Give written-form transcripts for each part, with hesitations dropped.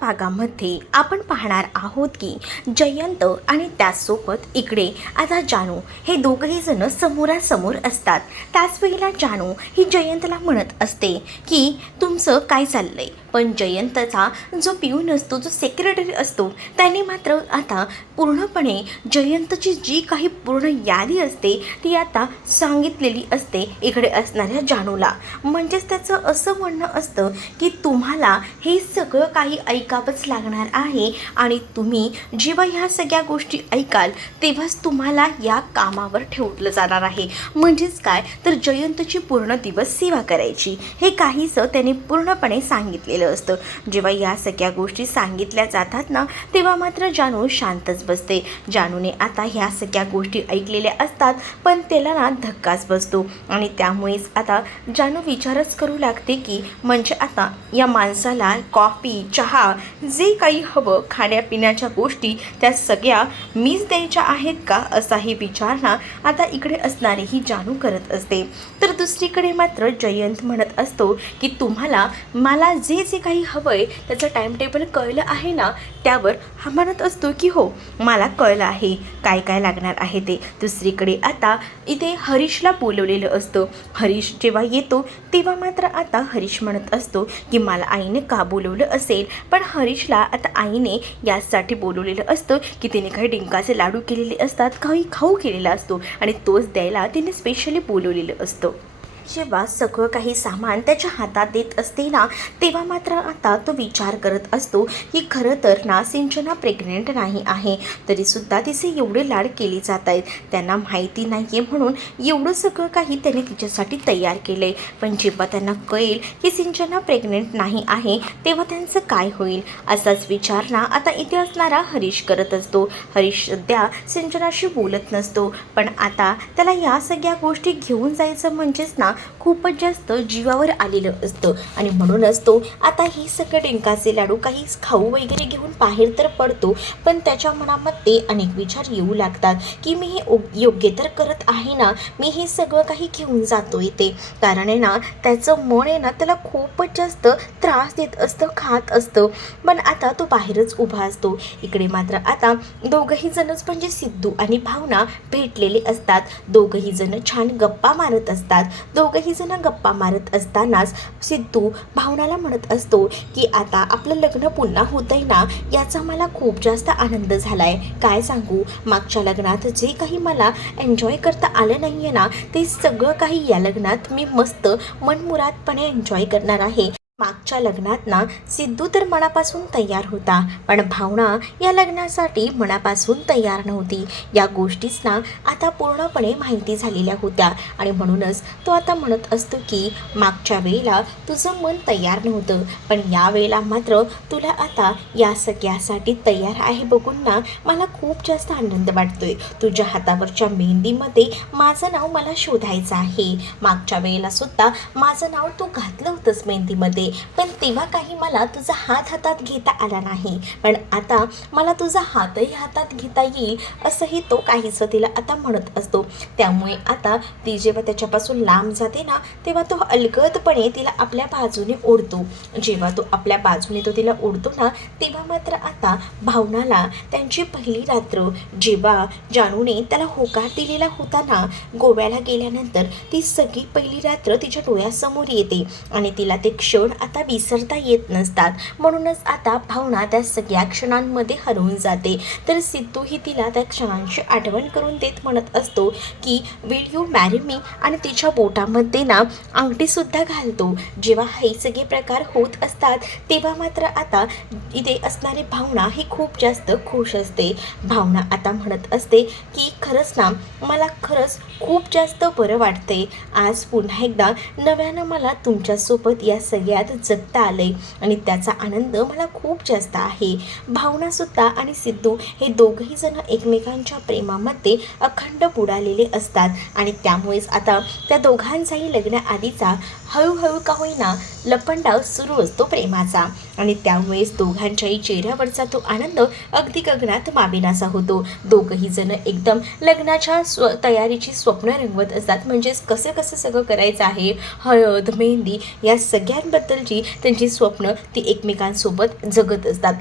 भागामध्ये आपण पाहणार आहोत की जयंत आणि त्याचसोबत इकडे आता जानू हे दोघंही जण समोरासमोर असतात. त्याच वेळेला जानू ही जयंतला म्हणत असते की तुमचं काय चाललंय. पण जयंतचा जो पिऊन असतो, जो सेक्रेटरी असतो, त्याने मात्र आता पूर्णपणे जयंतची जी काही पूर्ण यादी असते ती आता सांगितलेली असते इकडे असणाऱ्या जानूला. म्हणजेच त्याचं असं म्हणणं असतं की तुम्हाला हे सगळं काही ऐकावंच लागणार आहे आणि तुम्ही जेव्हा ह्या सगळ्या गोष्टी ऐकाल तेव्हाच तुम्हाला या कामावर ठेवलं जाणार आहे. म्हणजेच काय तर जयंतची पूर्ण दिवस सेवा करायची, हे काहीसं त्याने पूर्णपणे सांगितलेलं असतं. जेव्हा या सगळ्या गोष्टी सांगितल्या जातात ना तेव्हा मात्र जानू शांतच बसते. जानूने आता ह्या सगळ्या गोष्टी ऐकलेल्या असतात पण त्याला ना धक्काच बसतो आणि त्यामुळेच आता जानू विचारच करू लागते की म्हणजे आता या माणसाला कॉफी, चहा, जे काही हवं खाण्यापिण्याच्या गोष्टी त्या सगळ्या मीच द्यायच्या आहेत का, असाही विचार ना आता इकडे असणारी ही जानू करत असते. तर दुसरीकडे मात्र जयंत म्हणत असतो की तुम्हाला मला जे जे काही हवं आहे त्याचं टाईम टेबल कळलं आहे ना. त्यावर हा म्हणत असतो की हो मला कळलं आहे काय काय लागणार आहे ते. दुसरीकडे आता इथे हरीशला बोलवलेलं असतं. हरीश जेव्हा येतो तेव्हा मात्र आता हरीश म्हणत असतो की मला आईने का बोलवलं असेल. पण हरीशला आता आईने यासाठी बोलवलेलं असतं की तिने काही डिंकाचे लाडू केलेले असतात, काही खाऊ केलेला असतो आणि तोच द्यायला तिने स्पेशली बोलवलेलं असतं. जेव्हा सगळं काही सामान त्याच्या हातात देत असते ना तेव्हा मात्र आता तो विचार करत असतो की खरं तर ना सिंचना प्रेग्नेंट नाही आहे, तरीसुद्धा तिचे एवढे लाड केले जात आहेत. त्यांना माहिती नाही आहे म्हणून एवढं सगळं काही त्याने तिच्यासाठी तयार केलं आहे. पण जेव्हा त्यांना कळेल की सिंचना प्रेग्नेंट नाही आहे तेव्हा त्यांचं काय होईल, असाच विचार ना आता इथे असणारा हरीश करत असतो. हरीश सध्या सिंचनाशी बोलत नसतो पण आता त्याला या सगळ्या गोष्टी घेऊन जायचं म्हणजेच ना खूपच जास्त जीवावर आलेलं असतं आणि म्हणूनच तो आता ही सगळे डिंकाचे लाडू काही खाऊ वगैरे घेऊन बाहेर तर पडतो. पण त्याच्या मनामध्ये अनेक विचार येऊ लागतात की मी हे योग्य तर करत आहे ना, मी हे सगळं काही घेऊन जातोय ते. कारण आहे ना त्याचं मन आहे ना त्याला खूपच जास्त त्रास देत असतं, खात असतं. पण आता तो बाहेरच उभा असतो. इकडे मात्र आता दोघंही जणच म्हणजे सिद्धू आणि भावना भेटलेले असतात. दोघंही जण छान गप्पा मारत असतात. दोघंही जण गप्पा मारत असतानाच सिद्धू भावनाला म्हणत असतो की आता आपलं लग्न पुन्हा होतंय ना, याचा मला खूप जास्त आनंद झालाय. काय सांगू, मागच्या लग्नात जे काही मला एन्जॉय करता आलं नाही आहे ना ते सगळं काही या लग्नात मी मस्त मनमुरादपणे एन्जॉय करणार आहे. मागच्या लग्नात ना सिद्धू तर मनापासून तयार होता पण भावना या लग्नासाठी मनापासून तयार नव्हती. या गोष्टीच ना आता पूर्णपणे माहिती झालेल्या होत्या आणि म्हणूनच तो आता म्हणत असतो की मागच्या वेळेला तुझं मन तयार नव्हतं पण या वेळेला मात्र तुला आता या सगळ्यासाठी तयार आहे बघून ना मला खूप जास्त आनंद वाटतोय. तुझ्या हातावरच्या मेहंदीमध्ये माझं नाव मला शोधायचं आहे. मागच्या वेळेला सुद्धा माझं नाव तू घातलं होतंस मेहंदीमध्ये पण तेव्हा काही मला तुझा हात हातात घेता आला नाही, पण आता मला तुझा हातही हातात घेता येईल, असंही तो काहीसं तिला आता म्हणत असतो. त्यामुळे आता ती जेव्हा त्याच्यापासून लांब जाते ना तेव्हा तो अलगदपणे तिला आपल्या बाजूने ओढतो. जेव्हा तो आपल्या बाजूने तो तिला ओढतो ना तेव्हा मात्र आता भावनाला त्यांची पहिली रात्र जेव्हा जानूने त्याला होकार दिलेला होता ना गोव्याला गेल्यानंतर, ती सगळी पहिली रात्र तिच्या डोळ्यासमोर येते आणि तिला ते क्षण आता विसरता येत नसतात. म्हणूनच आता भावना त्या सगळ्या क्षणांमध्ये हरवून जाते. तर सिद्धू ही तिला त्या क्षणांची आठवण करून देत म्हणत असतो की विल यू मॅरी मी, आणि तिच्या बोटामध्ये ना अंगठीसुद्धा घालतो. जेव्हा हे सगळे प्रकार होत असतात तेव्हा मात्र आता इथे असणारी भावना ही खूप जास्त खुश असते. भावना आता म्हणत असते की खरंच ना मला खरंच खूप जास्त बरं वाटते. आज पुन्हा एकदा नव्यानं मला तुमच्यासोबत या सगळ्यात जगता आलंय आणि त्याचा आनंद मला खूप जास्त आहे. भावनासुद्धा आणि सिद्धू हे दोघंही जण एकमेकांच्या प्रेमामध्ये अखंड बुडालेले असतात आणि त्यामुळेच आता त्या दोघांचाही लग्नाआधीचा हळूहळू का होईना लपंडाव सुरू असतो प्रेमाचा आणि त्यामुळेच दोघांच्याही चेहऱ्यावरचा तो आनंद अगदी गगनात मावेनासा होतो. दोघंही जण एकदम लग्नाच्या तयारीची स्वप्न रंगवत असतात. म्हणजेच कसं कसं सगळं करायचं आहे, हळद मेहंदी या सगळ्यांबद्दलची त्यांची स्वप्न ती एकमेकांसोबत जगत असतात.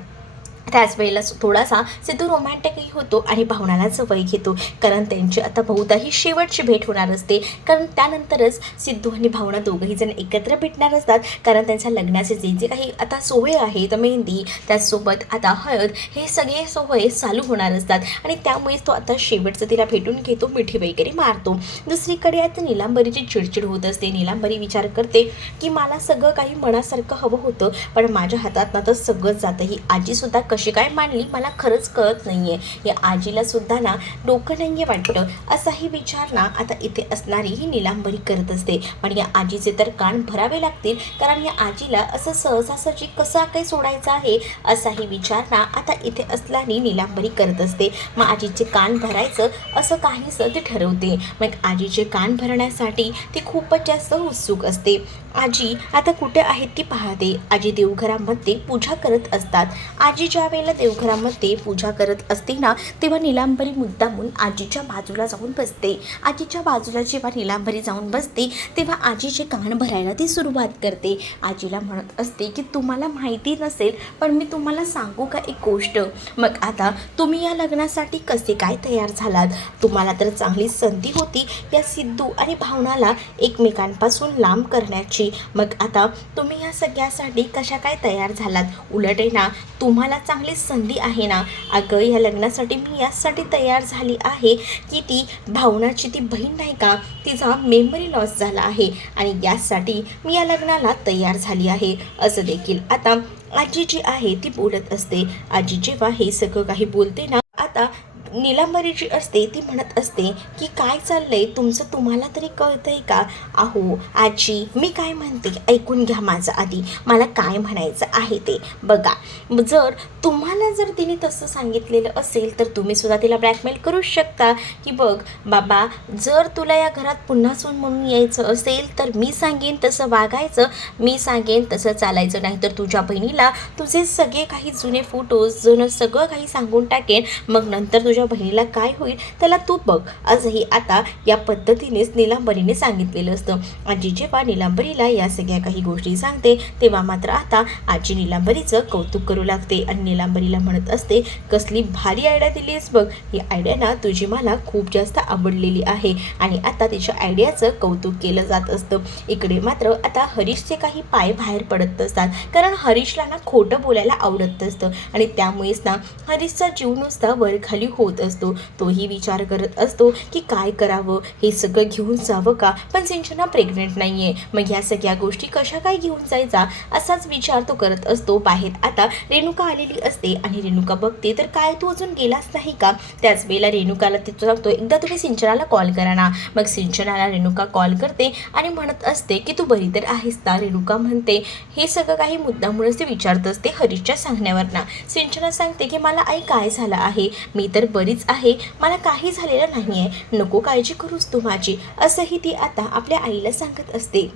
त्याच वेळेला थोडासा सिद्धू रोमॅन्टिकही होतो आणि भावनाला जवळ घेतो, कारण त्यांची आता बहुधा ही शेवटची भेट होणार असते. कारण त्यानंतरच सिद्धू आणि भावना दोघंही जण एकत्र भेटणार असतात, कारण त्यांच्या लग्नाचे जे जे काही आता सोहळे आहेत, मेहंदी त्याचसोबत आता हळद, हे सगळे सोहळे चालू होणार असतात आणि त्यामुळेच तो आता शेवटचं तिला भेटून घेतो, मिठी वगैरे मारतो. दुसरीकडे आता नीलांबरीची चिडचिड होत असते. नीलांबरी विचार करते की मला सगळं काही मनासारखं हवं होतं, पण माझ्या हातात ना तर सगळंच जातं. ही आजीसुद्धा कशी काय मांडली मला खरंच कळत नाही आहे. या आजीला सुद्धा ना डोकं नाही आहे वाटतं, असाही विचार ना आता इथे असणारी ही नीलांबरी करत असते. पण या आजीचे तर कान भरावे लागतील, कारण या आजीला असं सहजासहजी कसा काही सोडायचं आहे असाही विचार ना आता इथे असणारी नीलांबरी करत असते. मग आजीचे कान भरायचं असं काहीसं ती ठरवते. मग आजीचे कान भरण्यासाठी ती खूपच जास्त उत्सुक असते. आजी आता कुठे आहेत ती पाहते. आजी देवघरामध्ये पूजा करत असतात. आजी ज्या वेळेला देवघरामध्ये पूजा करत असते ना, तेव्हा नीलांबरी मुद्दामून आजीच्या बाजूला जाऊन बसते. आजीच्या बाजूला जेव्हा नीलांबरी जाऊन बसते तेव्हा आजीचे कान भरायला ती सुरुवात करते. आजीला म्हणत असते की तुम्हाला माहिती नसेल पण मी तुम्हाला सांगू का एक गोष्ट. मग आता तुम्ही या लग्नासाठी कसे काय तयार झालात? तुम्हाला तर चांगली संधी होती या सिद्धू आणि भावनाला एकमेकांपासून लांब करण्याची. मग आता तुम्ही या सगळ्यासाठी कशा काय तयार झालात? उलट आहे ना, तुम्हाला चांगली संधी आहे ना. अगं या लग्नासाठी मी यासाठी तयार झाली आहे की ती भावनाची ती बहीण नाही का, तिचा मेमरी लॉस झाला आहे आणि यासाठी मी या लग्नाला तयार झाली आहे, असं देखील आता आजी जी आहे ती बोलत असते. आजी जेव्हा हे सगळं काही बोलते ना, आता नीलांबरी जी असते ती म्हणत असते की काय चाललंय तुमचं, तुम्हाला तरी कळतंय का? अहो आजी, मी काय म्हणते ऐकून घ्या माझं आधी, मला काय म्हणायचं आहे ते बघा. जर तुम्हाला जर तिने तसं सांगितलेलं असेल तर तुम्ही सुद्धा तिला ब्लॅकमेल करूच शकता की बघ बाबा, जर तुला या घरात पुन्हा सून म्हणून यायचं असेल तर मी सांगेन तसं वागायचं, मी सांगेन तसं चालायचं, नाही तर तुझ्या बहिणीला तुझे सगळे काही जुने फोटोज जुनं सगळं काही सांगून टाकेन, मग नंतर तुझ्या बहिणीला काय होईल त्याला तू बघ, असंही आता या पद्धतीनेच नीलांबरीने सांगितलेलं असतं. आजी जेव्हा नीलांबरीला या सगळ्या काही गोष्टी सांगते तेव्हा मात्र आता आजी नीलांबरीचं कौतुक करू लागते आणि नीलांबरीला म्हणत असते कसली भारी आयडिया दिलीस बघ, ही आयडिया ना तुझी मला खूप जास्त आवडलेली आहे आणि आता तिच्या आयडियाचं कौतुक केलं जात असतं. इकडे मात्र आता हरीशचे काही पाय बाहेर पडत असतात, कारण हरीशला ना खोटं बोलायला आवडत असतं आणि त्यामुळेच ना हरीशचा जीव नुसता वरखाली होत असतो. तोही विचार करत असतो की काय करावं, हे सगळं घेऊन जावं का, पण सिंचना प्रेग्नेंट नाही आहे, मग या सगळ्या गोष्टी कशा काय घेऊन जायचा असाच विचार तो करत असतो. बाहेर आता रेणुका आलेली असते आणि रेणुका बघते तर काय तू अजून गेलाच नाही का? त्याच वेळेला रेणुकाला तिथं सांगतो एकदा तुम्ही सिंचनाला कॉल करा ना. मग सिंचनाला रेणुका कॉल करते आणि म्हणत असते की तू बरी तर आहेस ना? रेणुका म्हणते हे सगळं काही मुद्दामुळेच ते विचारत असते हरीशच्या सांगण्यावर ना. सिंचना सांगते की मला आई काय झालं आहे, मी तर बरीच आहे, मला काही झालेलं नाही आहे, नको काळजी करूस तू माझी, असंही ती आता आपल्या आईला सांगत असते.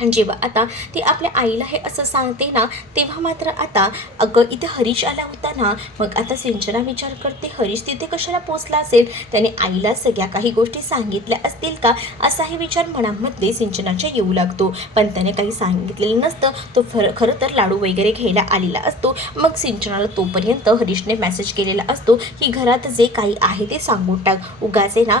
आणि जेव्हा आता ती आपल्या आईला हे असं सांगते ना, तेव्हा मात्र आता अगं इथे हरीश आला होता ना. मग आता सिंचना विचार करते हरीश तिथे कशाला पोचला असेल, त्याने आईला सगळ्या काही गोष्टी सांगितल्या असतील का, असाही विचार मनामध्ये सिंचनाच्या येऊ लागतो. पण त्याने काही सांगितलेलं नसतं, तो खरं तर लाडू वगैरे घ्यायला आलेला असतो. मग सिंचनाला तोपर्यंत हरीशने मेसेज केलेला असतो की घरात जे काही आहे ते सांगून टाक, उगाचे ना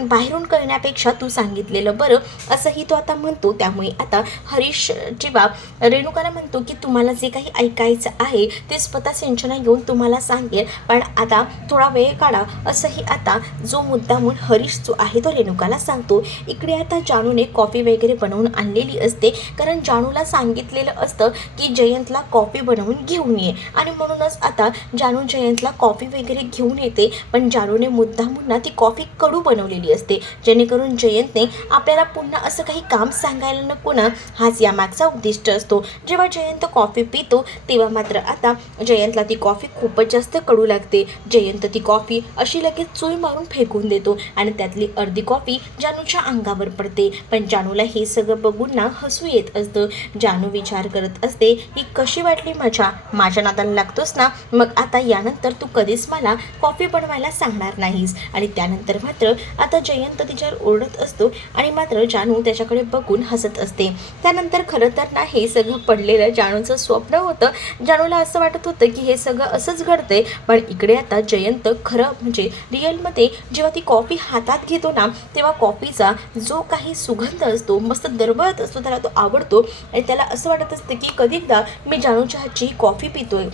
बाहेरून कळण्यापेक्षा तू सांगितलेलं बरं, असंही तो आता म्हणतो. त्यामुळे आता हरीश जेव्हा रेणुकाला म्हणतो की तुम्हाला जे काही ऐकायचं आहे ते स्वतः सिंचना घेऊन तुम्हाला सांगेल, पण आता थोडा वेळ काढा, असंही आता जो मुद्दामून हरीश जो आहे तो रेणुकाला सांगतो. इकडे आता जानूने कॉफी वगैरे बनवून आणलेली असते, कारण जानूला सांगितलेलं असतं की जयंतला कॉफी बनवून घेऊन ये आणि म्हणूनच आता जानू जयंतला कॉफी वगैरे घेऊन येते. पण जानूने मुद्दामून ना ती कॉफी कडू बनवलेली असते, जेणेकरून जयंतने आपल्याला पुन्हा असं काही काम सांगायला नको नको ना, हाच यामागचा उद्दिष्ट असतो. जेव्हा जयंत कॉफी पितो तेव्हा मात्र आता जयंतला ती कॉफी खूपच जास्त कडू लागते. जयंत ती कॉफी अशी लगेच चूल मारून फेकून देतो आणि त्यातली अर्धी कॉफी जानूच्या अंगावर पडते. पण जानूला हे सगळं बघून ना हसू येत असतं. जानू विचार करत असते, ही कशी वाटली मजा, माझ्या नादाला लागतोस ना, मग आता यानंतर तू कधीच मला कॉफी बनवायला सांगणार नाहीस. आणि त्यानंतर मात्र आता जयंत तिच्यावर ओरडत असतो आणि मात्र जानू त्याच्याकडे बघून हसत असते. त्यानंतर खरं तर ना हे सगळं पडलेलं जानूचं स्वप्न होतं. जानूला असं वाटत होतं की हे सगळं असंच घडतंय, पण इकडे आता जयंत खरं म्हणजे रिअलमध्ये जेव्हा ती कॉफी हातात घेतो ना, तेव्हा कॉफीचा जो काही सुगंध असतो, मस्त दरवळत असतो, त्याला तो आवडतो आणि त्याला असं वाटत असतं की कधी एकदा मी जानूच्या हातची कॉफी पितोय.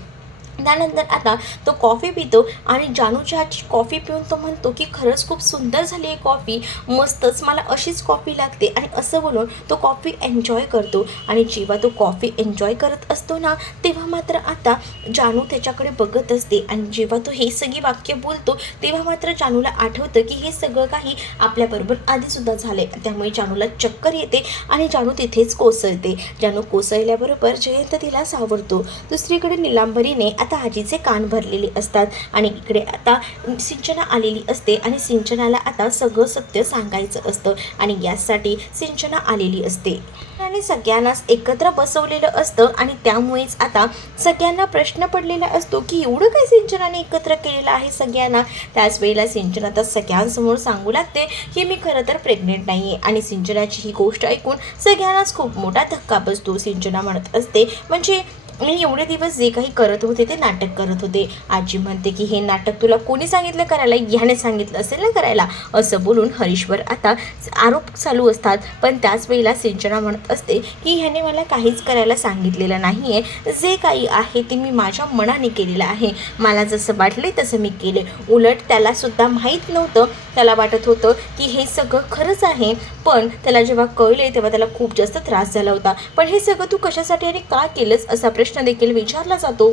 त्यानंतर आता तो कॉफी पितो आणि जानूच्या हातची कॉफी पिऊन तो म्हणतो की खरंच खूप सुंदर झाली आहे कॉफी, मस्तच, मला अशीच कॉफी लागते. आणि असं बोलून तो कॉफी एन्जॉय करतो. आणि जेव्हा तो कॉफी एन्जॉय करत असतो ना, तेव्हा मात्र आता जानू त्याच्याकडे बघत असते. आणि जेव्हा तो हे सगळी वाक्य बोलतो तेव्हा मात्र जानूला आठवतं की हे सगळं काही आपल्याबरोबर आधीसुद्धा झाले. त्यामुळे जानूला चक्कर येते आणि जानू तिथेच कोसळते. जानू कोसळल्याबरोबर जयंत तिला सावरतो. दुसरीकडे निलांबरीने आता आजीचे कान भरलेले असतात आणि इकडे आता सिंचना आलेली असते आणि सिंचनाला आता सगळं सत्य सांगायचं असतं आणि यासाठी सिंचना आलेली असते. आणि सगळ्यांनाच एकत्र बसवलेलं असतं आणि त्यामुळेच आता सगळ्यांना प्रश्न पडलेला असतो की एवढं काय सिंचनाने एकत्र केलेलं आहे सगळ्यांना. त्याच वेळेला सिंचना तर सगळ्यांसमोर सांगू लागते की मी खरं तर प्रेग्नेंट नाही आहे. आणि सिंचनाची ही गोष्ट ऐकून सगळ्यांनाच खूप मोठा धक्का बसतो. सिंचना म्हणत असते, म्हणजे मी एवढे दिवस जे काही करत होते ते नाटक करत होते. आजी म्हणते की हे नाटक तुला कोणी सांगितलं करायला, ह्याने सांगितलं असेल ना करायला, असं बोलून हरीशवर आता आरोप चालू असतात. पण त्याच वेळेला सिंचना म्हणत असते की ह्याने मला काहीच करायला सांगितलेलं नाही आहे, जे काही आहे ते मी माझ्या मनाने केलेलं आहे, मला जसं वाटले तसं मी केले. उलट त्यालासुद्धा माहीत नव्हतं, त्याला वाटत होतं की हे सगळं खरंच आहे, पण त्याला जेव्हा कळले तेव्हा त्याला खूप जास्त त्रास झाला होता. पण हे सगळं तू कशासाठी आणि का केलंस असा प्रश्न देखील विचारला जातो.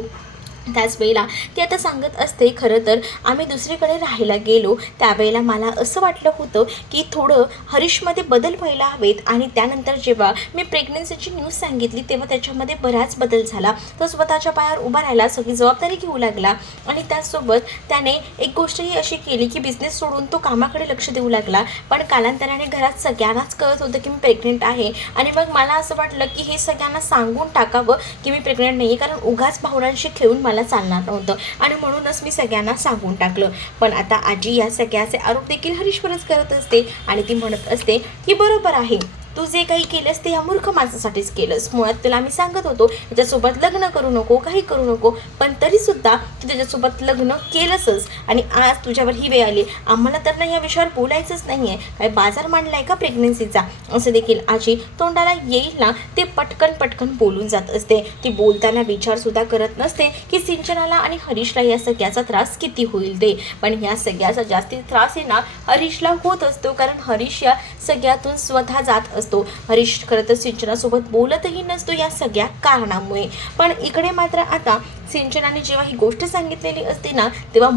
त्याच वेळेला ती आता सांगत असते, खरं तर आम्ही दुसरीकडे राहायला गेलो त्यावेळेला मला असं वाटलं होतं की थोडं हरीशमध्ये बदल व्हायला हवेत. आणि त्यानंतर जेव्हा मी प्रेग्नन्सीची न्यूज सांगितली तेव्हा त्याच्यामध्ये बराच बदल झाला. तो स्वतःच्या पायावर उभा राहायला, सगळी जबाबदारी घेऊ लागला. आणि त्याचसोबत त्याने एक गोष्टही अशी केली की बिझनेस सोडून तो कामाकडे लक्ष देऊ लागला. पण कालांतराने घरात सगळ्यांनाच कळत होतं की मी प्रेग्नेंट आहे. आणि मग मला असं वाटलं की हे सगळ्यांना सांगून टाकावं की मी प्रेग्नेंट नाही आहे, कारण उगाच भावनांशी खेळून मला चालणार नव्हतं आणि म्हणूनच मी सगळ्यांना सांगून टाकलं. पण आता आजी या सगळ्याचे आरोप देखील हरीशवरच करत असते आणि ती म्हणत असते की बरोबर आहे, तू जे काही केलंस ते या मूर्ख माणसासाठीच केलंस. मुळात तुला आम्ही सांगत होतो त्याच्यासोबत लग्न करू नको, काही करू नको, पण तरीसुद्धा तू त्याच्यासोबत लग्न केलंसच. आणि आज तुझ्यावर ही वेळ आली. आम्हाला तर ना या विषयावर बोलायचंच नाही आहे, काय बाजार मांडला आहे का प्रेग्नन्सीचा, असं देखील आजी तोंडाला येईल ना ते पटकन बोलून जात असते. ती बोलताना विचारसुद्धा करत नसते की सिंचनाला आणि हरीशला या सगळ्याचा त्रास किती होईल ते. पण ह्या सगळ्याचा जास्ती त्रास आहे ना हरीशला होत असतो, कारण हरीश या सगळ्यातून स्वतः जात असतो. हरीश खरं तर सिंचनासोबत बोलतही नसतो या सगळ्या कारणामुळे. पण इकडे मात्र आता सिंचनाने जेव्हा ही गोष्ट सांगितलेली असते ना तेव्हा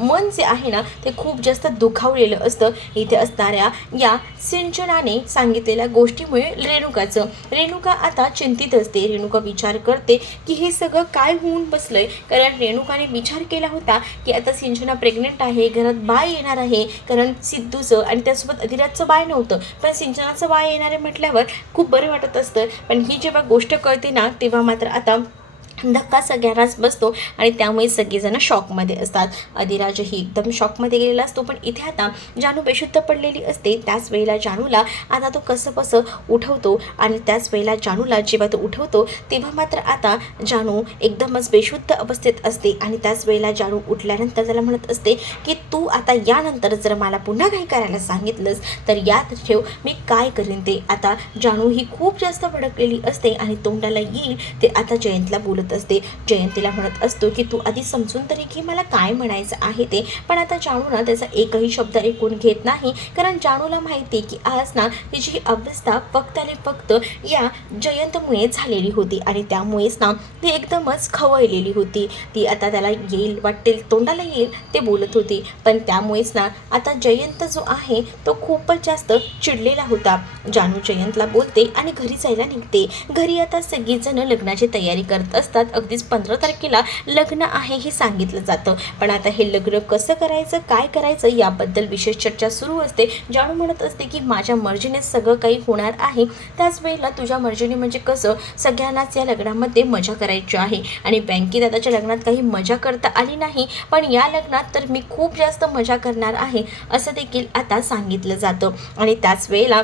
मन जे आहे ना ते खूप जास्त दुखावलेलं असतं. इथे असणाऱ्या या सिंचनाने सांगितलेल्या गोष्टीमुळे रेणुका आता चिंतित असते. रेणुका विचार करते की हे सगळं काय होऊन बसलंय, कारण रेणुकाने विचार केला होता की आता सिंचना प्रेग्नेंट आहे, घरात बाळ येणार आहे, कारण सिद्धूचं आणि त्यासोबत अधिराजचं बाळ नव्हतं, पण सिंचनाचं बाळ येणार आहे म्हटल्यावर खूप बरं वाटत असतं. पण ही जेव्हा गोष्ट कळते ना तेव्हा मात्र आता धक्का सगळ्यांनाच बसतो आणि त्यामुळे सगळेजण शॉकमध्ये असतात. अधिराजही एकदम शॉकमध्ये गेलेला असतो. पण इथे आता जानू बेशुद्ध पडलेली असते. त्याच वेळेला जानूला आता तो कसं उठवतो आणि त्याच वेळेला जानूला जेव्हा तो उठवतो तेव्हा मात्र आता जानू एकदमच बेशुद्ध अवस्थेत असते. आणि त्याच वेळेला जानू उठल्यानंतर त्याला म्हणत असते की तू आता यानंतर जर मला पुन्हा काही करायला सांगितलंस तर याद ठेव मी काय करीन ते. आता जानू ही खूप जास्त भडकलेली असते आणि तोंडाला येईल ते आता जयंतला बोलत असते. जयंत तिला म्हणत असतो की तू आधी समजून तरी घे मला काय म्हणायचं आहे ते. पण आता जानू ना त्याचा एकही शब्द ऐकून घेत नाही, कारण जानूला माहिती की आज ना तिची ही अवस्था फक्त आणि फक्त या जयंतमुळे झालेली होती आणि त्यामुळेच ना ती एकदमच खवळलेली होती. ती आता त्याला येईल वाटेल तोंडाला येईल ते बोलत होती, पण त्यामुळेच ना आता जयंत जो आहे तो खूपच जास्त चिडलेला होता. जानू जयंतला बोलते आणि घरी जायला निघते. घरी आता सगळीजण लग्नाची तयारी करत असतात. अगदीच 15 तारखेला लग्न आहे हे सांगितलं जातं, पण आता हे लग्न कसं करायचं काय करायचं याबद्दल विशेष चर्चा सुरू असते. जानू म्हणत असते की माझ्या मर्जीने सगळं काही होणार आहे. त्याच वेळेला तुझ्या मर्जीने म्हणजे कसं, सगळ्यांनाच या लग्नामध्ये मजा करायची आहे आणि बँकी दादाच्या लग्नात काही मजा करता आली नाही, पण या लग्नात तर मी खूप जास्त मजा करणार आहे असं देखील आता सांगितलं जातं. आणि त्याच वेळेला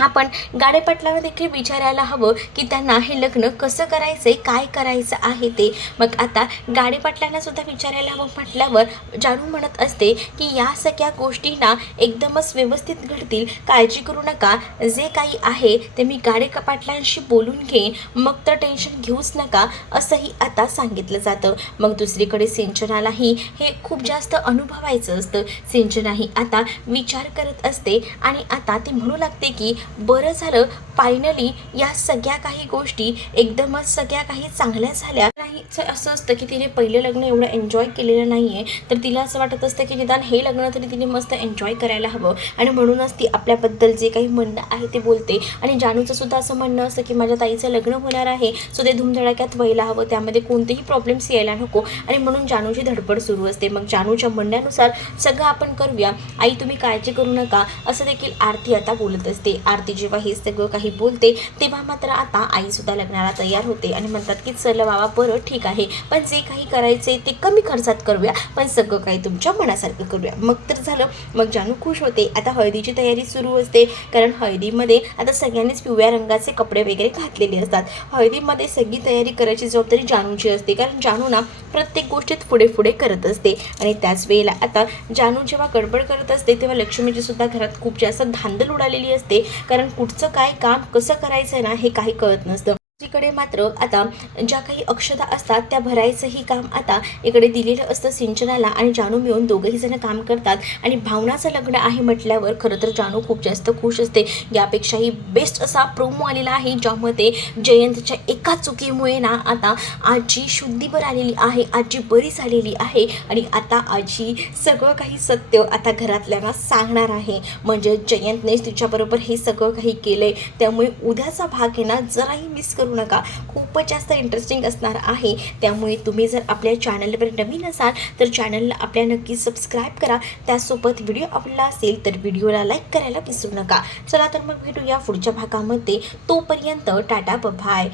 आपण गाडे पाटलांना देखील विचारायला हवं की त्यांना हे लग्न कसं करायचं आहे काय करायचं आहे ते. मग आता गाडे पाटलांना सुद्धा विचारायला हवं म्हटल्यावर जानू म्हणत असते की या सगळ्या गोष्टींना एकदमच व्यवस्थित घडतील, काळजी करू नका, जे काही आहे ते मी गाडे पाटलांशी बोलून घेईन, मग तर टेन्शन घेऊच नका असंही आता सांगितलं जातं. मग दुसरीकडे सिंचनालाही हे खूप जास्त अनुभवायचं असतं. सिंचनाही आता विचार करत असते आणि आता ती म्हणू लागते की बरं झालं फायनली या सगळ्या काही गोष्टी एकदमच सगळ्या काही चांगल्या झाल्या नाही. असं असतं की तिने पहिलं लग्न एवढं एन्जॉय केलेलं नाही आहे, तर तिला असं वाटत असतं की निदान हे लग्न तरी तिने मस्त एन्जॉय करायला हवं आणि म्हणूनच ती आपल्याबद्दल जे काही म्हणणं आहे ते बोलते. आणि जानूचं सुद्धा असं म्हणणं असतं की माझ्या ताईचं लग्न होणार आहे सो ते धुमधडाक्यात व्हायला हवं, त्यामध्ये कोणतेही प्रॉब्लेम्स यायला नको आणि म्हणून जानूची धडपड सुरू असते. मग जानूच्या म्हणण्यानुसार सगळं आपण करूया, आई तुम्ही काळजी करू नका असं देखील आरती आता बोलत असते. आरती जेव्हा हे सगळं काही बोलते तेव्हा मात्र आता आईसुद्धा लग्नाला तयार होते आणि म्हणतात की चल बाबा बरं ठीक आहे, पण जे काही करायचे ते कमी खर्चात करूया, पण सगळं काही तुमच्या मनासारखं करूया. मग तर झालं. मग जानू खुश होते. आता हळदीची तयारी सुरू असते, कारण हळदीमध्ये आता सगळ्यांनीच पिवळ्या रंगाचे कपडे वगैरे घातलेले असतात. हळदीमध्ये सगळी तयारी करायची जबाबदारी जानूची असते, कारण जानू ना प्रत्येक गोष्टीत पुढे पुढे करत असते. आणि त्याच वेळेला आता जानू जेव्हा गडबड करत असते तेव्हा लक्ष्मीची सुद्धा घरात खूप जास्त धांदल उडालेली असते, कारण कुठचं काय काम कसं करायचं ना हे काही कळत नसतं. दुसरीकडे मात्र आता ज्या काही अक्षता असतात त्या भरायचंही काम आता इकडे दिलेलं असतं सिंचनाला आणि जानू मिळून दोघंही जण काम करतात. आणि भावनाचं लग्न आहे म्हटल्यावर खरं तर जानू खूप जास्त खुश असते. यापेक्षाही बेस्ट असा प्रोमो आलेला आहे ज्यामध्ये जयंतच्या एका चुकीमुळे ना आता आजी शुद्धीवर आलेली आहे, आजी बरी झालेली आहे आणि आता आजी सगळं काही सत्य आता घरातल्यांना सांगणार आहे. म्हणजे जयंतने तिच्याबरोबर हे सगळं काही केलंय, त्यामुळे उद्याचा भाग आहे ना जराही मिस करू नका, खूपच जास्त इंटरेस्टिंग असणार आहे. त्यामुळे तुम्ही जर आपल्या चॅनलवर नवीन असाल तर चॅनलला आपल्या नक्की सबस्क्राईब करा. त्यासोबत व्हिडिओ आवडला असेल तर व्हिडिओला लाईक करायला विसरू नका. चला तर मग भेटूया पुढच्या भागामध्ये. तोपर्यंत टाटा बाय.